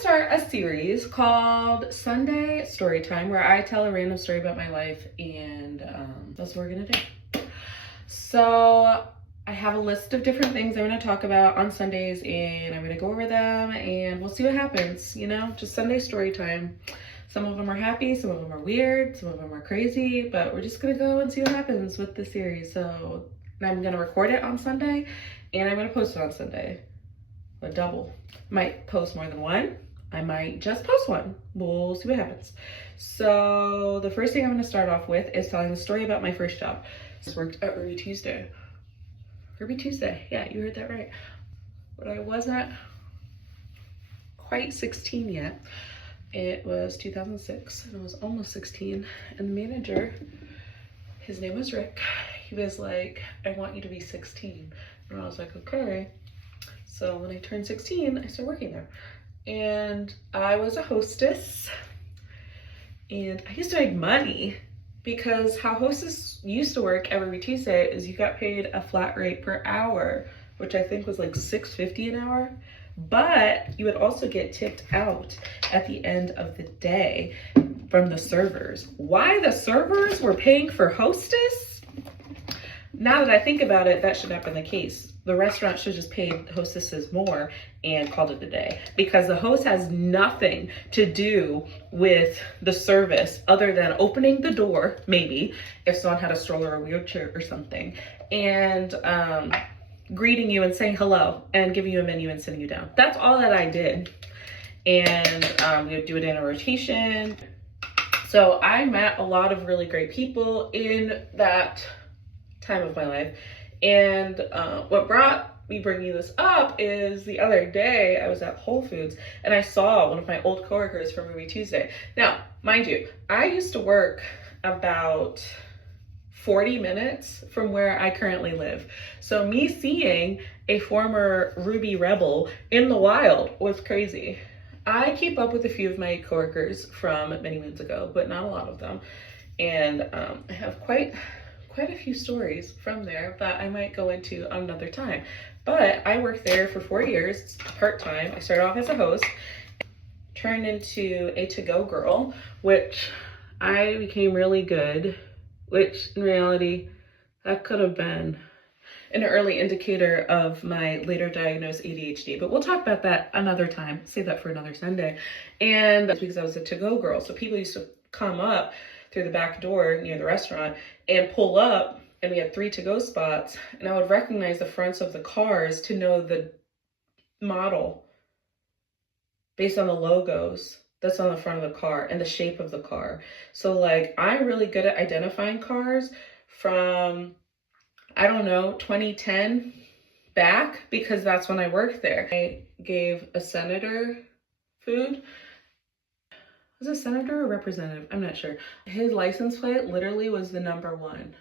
start a series called Sunday Storytime where I tell a random story about my life, and that's what we're gonna do. So I have a list of different things I'm gonna talk about on Sundays, and I'm gonna go over them and we'll see what happens, you know, just Sunday Storytime. Some of them are happy, some of them are weird, some of them are crazy, but we're just gonna go and see what happens with the series. So I'm gonna record it on Sunday and I'm gonna post it on Sunday. A double. Might post more than one. I might just post one. We'll see what happens. So the first thing I'm going to start off with is telling the story about my first job. I worked at Ruby Tuesday. Ruby Tuesday. Yeah, you heard that right. But I wasn't quite 16 yet. It was 2006 and I was almost 16. And the manager, his name was Rick. He was like, I want you to be 16. And I was like, okay. So when I turned 16, I started working there. And I was a hostess. And I used to make money because how hostess used to work every Tuesday is you got paid a flat rate per hour, which I think was like $6.50 an hour. But you would also get tipped out at the end of the day from the servers. Why the servers were paying for hostess? Now that I think about it, that should not have been the case. The restaurant should just pay hostesses more and called it a day, because the host has nothing to do with the service other than opening the door, maybe if someone had a stroller or wheelchair or something, and greeting you and saying hello and giving you a menu and sitting you down. That's all that I did. And we would do it in a rotation. So I met a lot of really great people in that time of my life. And what brought me bringing this up is the other day I was at Whole Foods and I saw one of my old coworkers from Ruby Tuesday. Now, mind you, I used to work about 40 minutes from where I currently live. So me seeing a former Ruby rebel in the wild was crazy. I keep up with a few of my coworkers from many moons ago, but not a lot of them. And I have quite a few stories from there that I might go into another time. But I worked there for 4 years, part-time. I started off as a host, turned into a to-go girl, which I became really good, which in reality, that could have been an early indicator of my later diagnosed ADHD, but we'll talk about that another time. Save that for another Sunday. And that's because I was a to-go girl. So people used to come up through the back door near the restaurant and pull up, and we had 3 to-go spots, and I would recognize the fronts of the cars to know the model based on the logos that's on the front of the car and the shape of the car. So like, I'm really good at identifying cars from, I don't know, 2010 back, because that's when I worked there. I gave a senator food. Was it senator or representative? I'm not sure. His license plate literally was the number 1.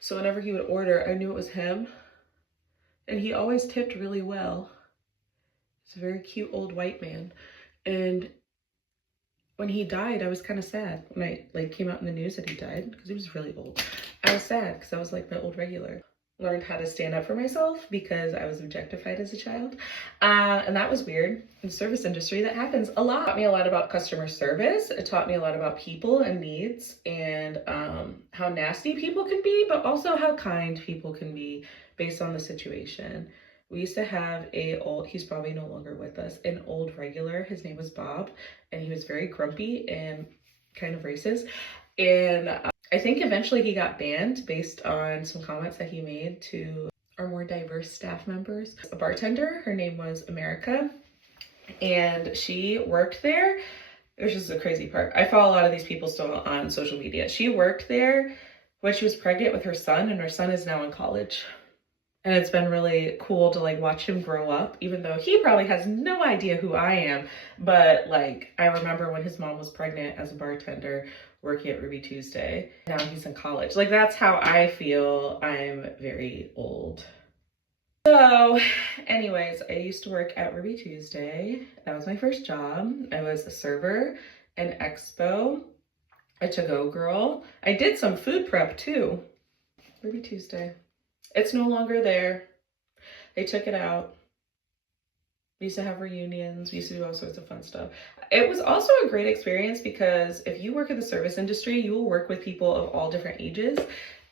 So whenever he would order, I knew it was him. And he always tipped really well. He's a very cute old white man. And when he died, I was kind of sad. When I came out in the news that he died, because he was really old. I was sad because I was like my old regular. Learned how to stand up for myself because I was objectified as a child. And that was weird. In the service industry, that happens a lot. It taught me a lot about customer service. It taught me a lot about people and needs, and how nasty people can be, but also how kind people can be based on the situation. We used to have he's probably no longer with us, an old regular. His name was Bob, and he was very grumpy and kind of racist. And I think eventually he got banned based on some comments that he made to our more diverse staff members. A bartender, her name was America, and she worked there. Which is the crazy part. I follow a lot of these people still on social media. She worked there when she was pregnant with her son, and her son is now in college. And it's been really cool to like watch him grow up, even though he probably has no idea who I am. But like, I remember when his mom was pregnant as a bartender working at Ruby Tuesday. Now he's in college. Like, that's how I feel. I'm very old. So anyways, I used to work at Ruby Tuesday. That was my first job. I was a server, an expo, a to-go girl. I did some food prep too. Ruby Tuesday. It's no longer there. They took it out. We used to have reunions. We used to do all sorts of fun stuff. It was also a great experience because if you work in the service industry, you will work with people of all different ages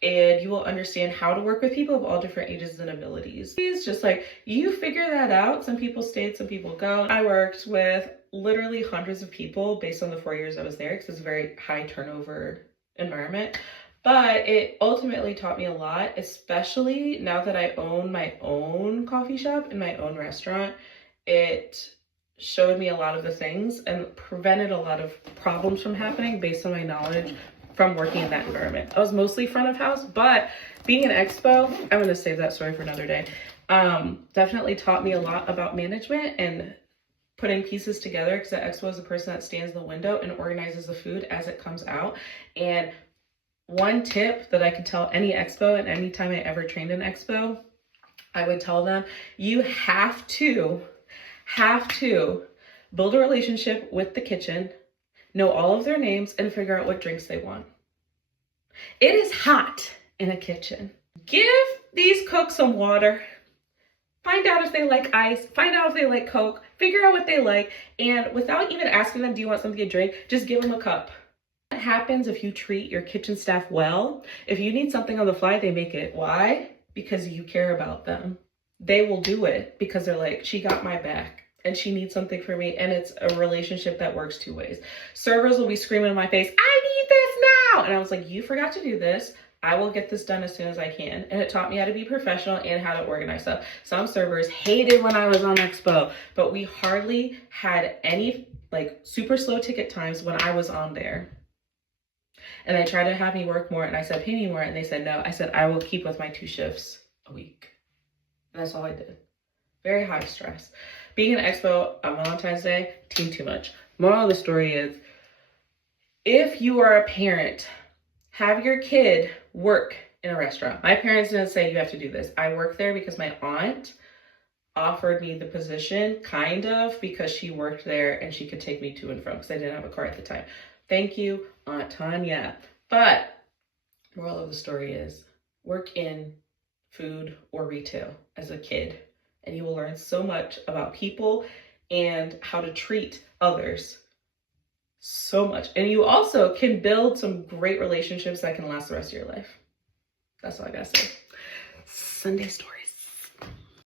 and you will understand how to work with people of all different ages and abilities. It's just like, you figure that out. Some people stayed, some people go. I worked with literally hundreds of people based on the 4 years I was there because it's a very high turnover environment. But it ultimately taught me a lot, especially now that I own my own coffee shop and my own restaurant. It showed me a lot of the things and prevented a lot of problems from happening based on my knowledge from working in that environment. I was mostly front of house, but being an expo, I'm going to save that story for another day, definitely taught me a lot about management and putting pieces together, because the expo is the person that stands in the window and organizes the food as it comes out. And one tip that I could tell any expo, and anytime I ever trained an expo, I would tell them, you have to build a relationship with the kitchen, know all of their names, and figure out what drinks they want. It is hot in a kitchen. Give these cooks some water. Find out if they like ice. Find out if they like Coke. Figure out what they like. And without even asking them, do you want something to drink? Just give them a cup. What happens if you treat your kitchen staff well? If you need something on the fly, they make it. Why? Because you care about them. They will do it because they're like, she got my back and she needs something for me. And it's a relationship that works two ways. Servers will be screaming in my face, I need this now. And I was like, you forgot to do this. I will get this done as soon as I can. And it taught me how to be professional and how to organize stuff. Some servers hated when I was on Expo, but we hardly had any like super slow ticket times when I was on there. And they tried to have me work more, and I said, pay me more. And they said, no. I said, I will keep with my 2 shifts a week. And that's all I did. Very high stress. Being an expo on Valentine's Day, team too much. Moral of the story is, if you are a parent, have your kid work in a restaurant. My parents didn't say you have to do this. I work there because my aunt offered me the position, kind of, because she worked there and she could take me to and from because I didn't have a car at the time. Thank you, Aunt Tanya. But moral of the story is, work in food or retail as a kid, and you will learn so much about people and how to treat others. So much. And you also can build some great relationships that can last the rest of your life. That's all I gotta say. Sunday story.